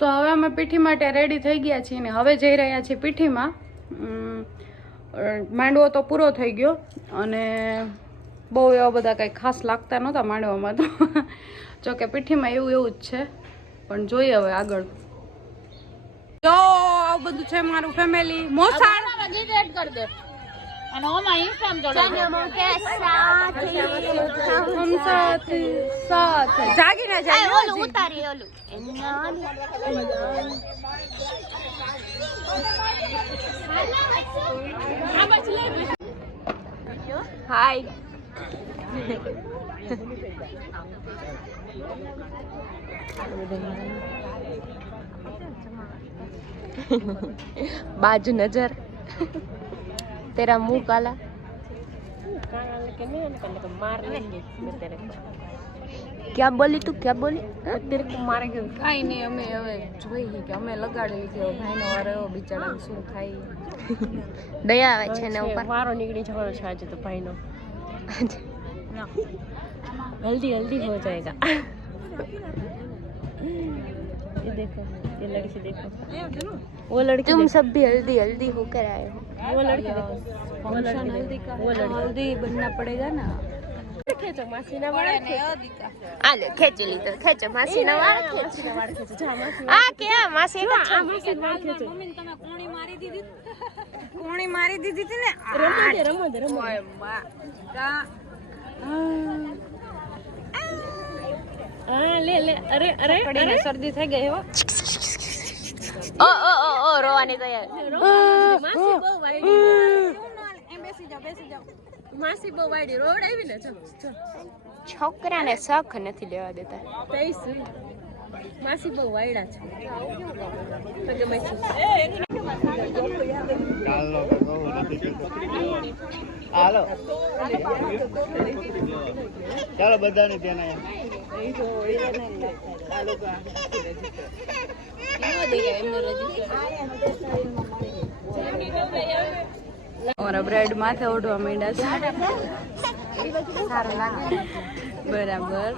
તો હવે અમે પીઠી માટે રેડી થઈ ગયા છીએ ને હવે જઈ રહ્યા છીએ પીઠીમાં. માંડવો તો પૂરો થઈ ગયો અને બહુ એવા બધા કંઈ ખાસ લાગતા નહોતા માંડવામાં તો. જોકે પીઠીમાં એવું જ છે, પણ જોઈએ હવે આગળ. જો આવું બધું છે મારું ફેમિલી. મોસાળ એડ કર દે અને ઓમાં ઇન્સ્ટામ જોડાઈ હમ સાથ જાગીને જાય ઓલું ઉતારી ઓલું હાય बाजू नजर तेरा मुंह काला मार लेंगे तेरे को. क्या बोली तू क्या बोली तेरे को मारेंगे. काई नहीं અમે હવે જોઈએ કે અમે લગાડી લીધી ભાઈનો વારો એવો બિચારાને શું થાય. દયા આવે છે ને ઉપર વારો નીકળી જવાનો છે આજે તો ભાઈનો. जल्दी जल्दी हो जाएगा. ये देखो ये लड़की देखो वो लड़की तुम सब भी हल्दी हल्दी होकर आए हो. वो लड़की देखो वो लड़की का हल्दी बनना पड़ेगा ना. खेचो मासी ना वाड़ आले खेच ली तो खेचो मासी ना वाड़ खेचो जा मासी आ क्या मासी का आ मासी वाड़ खेचो. मम्मी તમે કોણી મારી દીધી હતી ને. રમો દે ઓય બા કા હા લે લે અરે અરે અરે શરદી થઈ ગઈ હો. ઓ રોવાની તૈયાર. માસી બહુ વાયડી એમ બેસી જાઓ માસી બહુ વાયડી રોવડાવી ને. છોકરાને શખ નથી લેવા દેતા. માસી બહુ વાયડા છે તો કે માસી હાલો ચાલો બધાને ત્યાં અમારા બ્રેડ માથે ઓઢવા માંડ્યા છે. સારું લાગે બરાબર.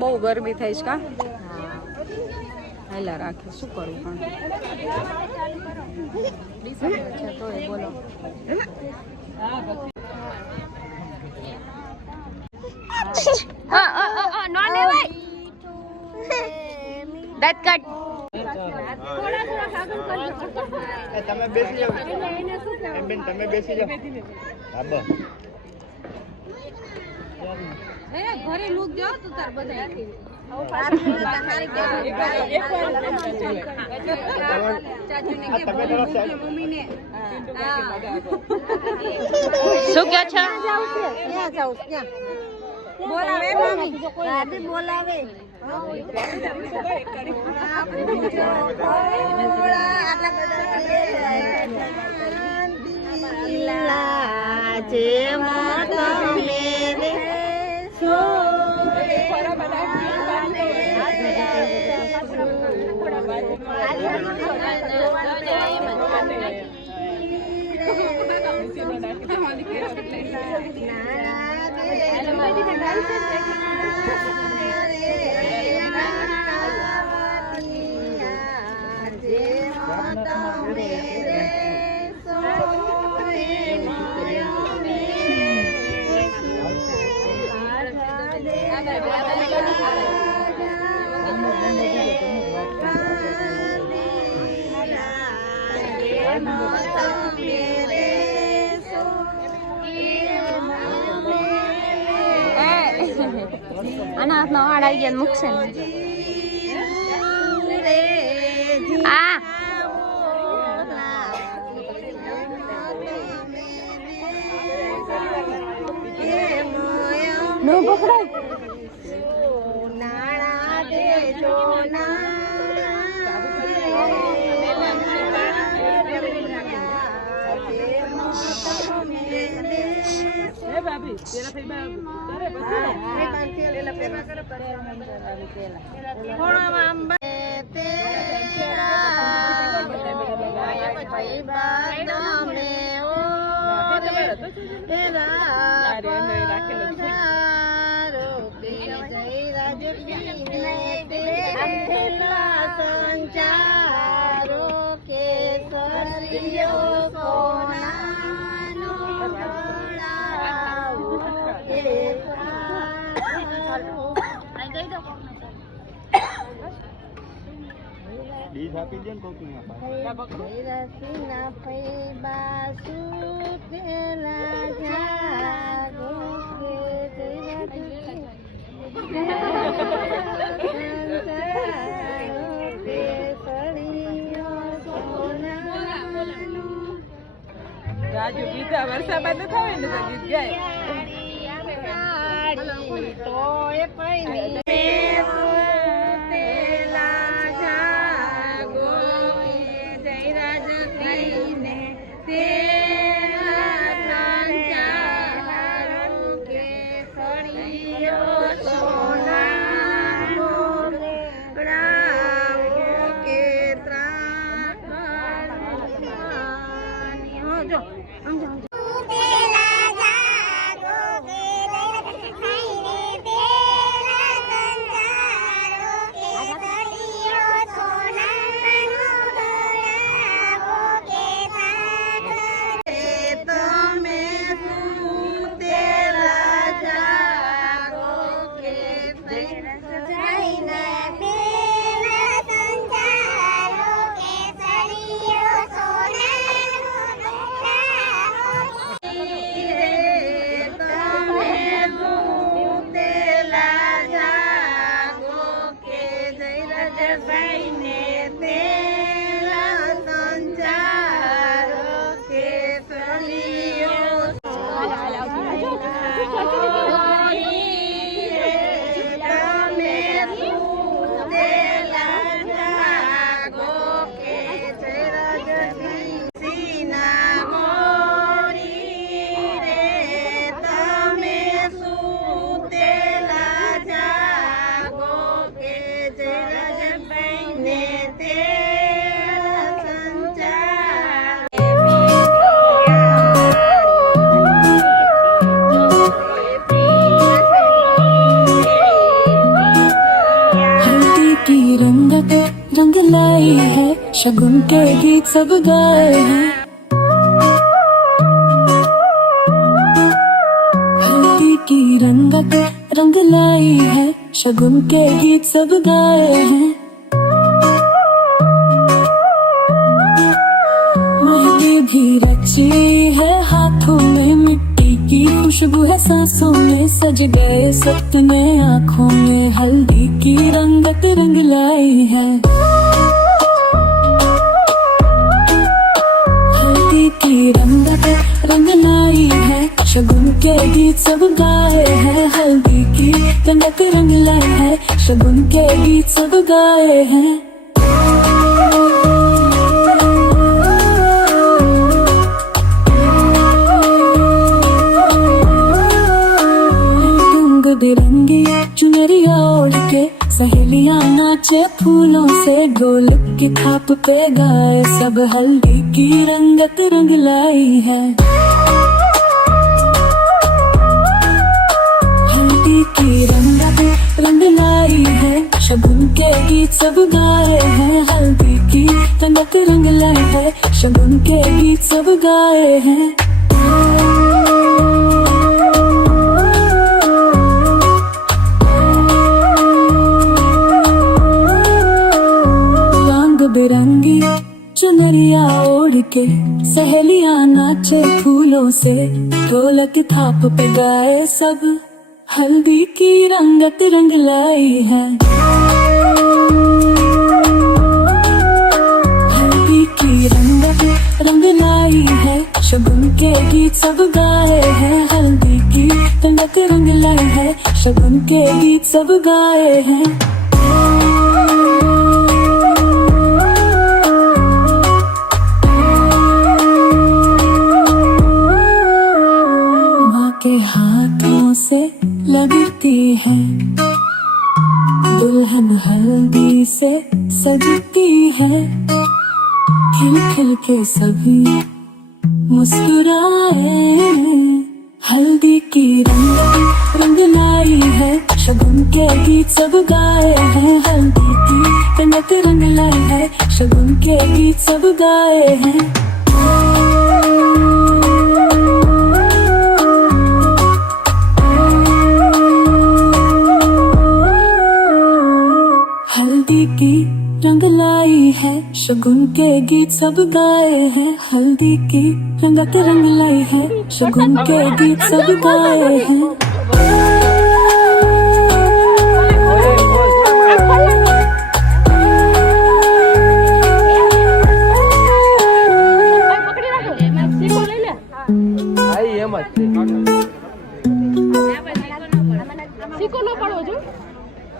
બહુ ગરમી થઈ છે કા હેલા રાખે શું કરું પણ તો બોલો. નો લેવાય દાંત કાઢ. તમે બેસી જાઓ બેન તમે બેસી જાઓ. ઘરે લૂક જાઓ તો તાર બધા શું કે છે બોલાવે મમ્મી બોલાવે. આના હાથમાં વાળ આવી ગયા મૂકશે ને. આ નો પકડાય. भाभी तेरा फिर બીજ આપી દે ને કોકની રાજુ બીજા વરસાદ ન થાય ને તો ગીત ગાય रंग लाई है, शगुन के गीत सब गाए हैं। हल्दी की रंगत रंग लाई है, शगुन के गीत सब गाए हैं। मेहंदी भी रची है हाथों में, मिट्टी की खुशबू है सांसों में, सज गए सपने आँखों में, हल्दी की रंगत रंग लाई है। हल्दी की रंगत रंग लाई है, शगुन के गीत सब गाए हैं। हल्दी की रंगत रंग लाई है, शगुन के गीत सब गाए हैं। बिरंगी चुनरिया ओढ़ के सहेलियां नाचे फूलों से, ढोलक की थाप पे गाए सब, हल्दी की रंगत रंग लाई है। हल्दी की रंगत रंग लाई है, शगुन के गीत सब गाए हैं। हल्दी की रंगत रंग लाई है, शगुन के गीत सब गाए हैं। बिरंगी चुनरिया ओढ़ के सहेलियां नाचे फूलों से, ढोलक थाप पे गाए सब, हल्दी की रंगत रंग लाई है। हल्दी की रंगत रंग लाई है, शगुन के गीत सब गाए हैं। हल्दी की रंगत रंग लाई है, शगुन के गीत सब गाए हैं। के हाथों से लगती है दुल्हन, हल्दी से सजती है, खिल खिल के सभी मुस्कुराए। हल्दी की रंग लाई है, शगुन के गीत सब गाए हैं। हल्दी की रंगत रंग लाई है, शगुन के गीत सब गाए हैं। हल्दी की रंग लाई है, शगुन के गीत सब गाए हैं। हल्दी की रंगत रंग लाई है, शगुन के गीत सब गाए हैं। સિક્કો ન પાડવો જો,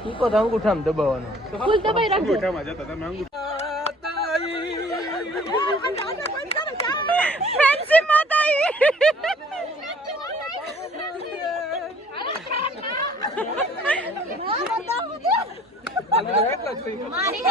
સિક્કો તો અંગૂઠામાં દબાવવાનો. ફૂલ દબાઈ રાખજો. ફેન્સી માતા મારી